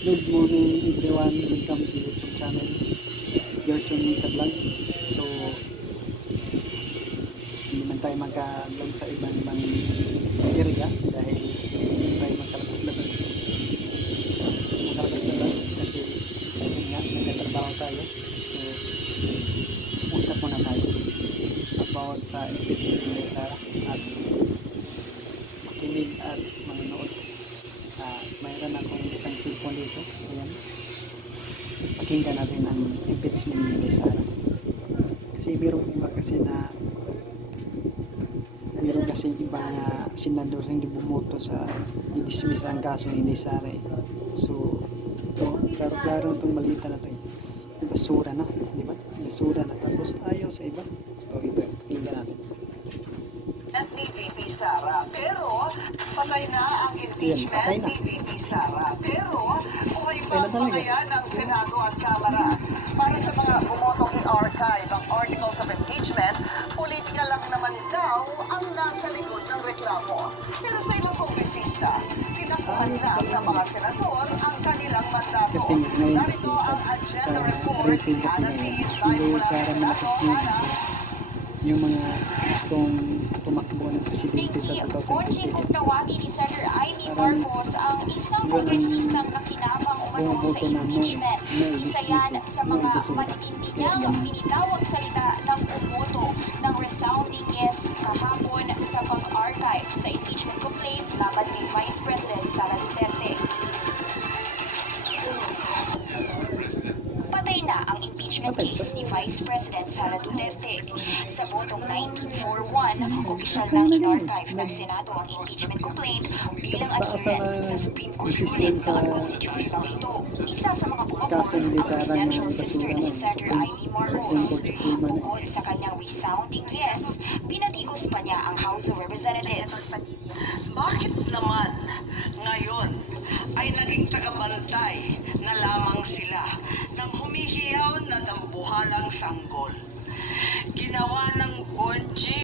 Good morning everyone, welcome to YouTube channel Gerson Misa Vlog. So hindi man tayo magka-vlog sa ibang area dahil hindi tayo magkalabas-labas kasi yun nga, nagkatrabaho tayo. So usap muna tayo about sa impeachment ni Sara at makinig at manonood. Mayroon akong isang cellphone dito. Ayan. Pakinggan natin ang impeachment ni Sara. Kasi meron iba kasi na meron kasi iba na senador hindi bumoto sa i-dismiss ang kaso ni Sara. So ito, klaro-klaro itong malita na ito. Basura na, di ba? Basura na tapos ayaw sa iba. Ito, pakinggan natin. At ni VP Sara, pero patay na ang impeachment ni VP Sara. Pero kung ipagpatayan ng Senado at Kamara para sa mga bumotong i-archive ang articles of impeachment, politika lang naman daw ang nasa likod ng reklamo. Pero sa ilang kongresista, tinakuhan lang ng mga senador ang kanilang mandato. Kasi ngayon Narito ang agenda report rating ni kasi Ana ngayon T. tayo hindi mula sa Sara Senado. malakas yung mga gustong tumakbo ng presidente sa Pinky, Bonching kung 2028. tawagin ni Senator Amy Marcos ang isang kongresistang nakinabang umano sa impeachment. Isa yan sa mga matitinding binitawang salita ng bumoto ng resounding yes kahapon sa pag-archive sa impeachment complaint laban kay Vice President Sara Duterte. Patay na ang impeachment case ni Vice President Sara Duterte. Sa botong 1941, opisyal nang in-archive ng Senado ang impeachment complaint bilang adherence sa Supreme Court ruling na unconstitutional ito. Isa sa mga pumapun ang presidential sister na si Senator Amy Marcos. Bukod sa kanyang resounding yes, pinatikos pa niya ang House of Representatives. Bakit naman ngayon ay naging tagabantay na lamang sila ng humihiyaw na dambuhalang sanggol? Ginawa ng Bonji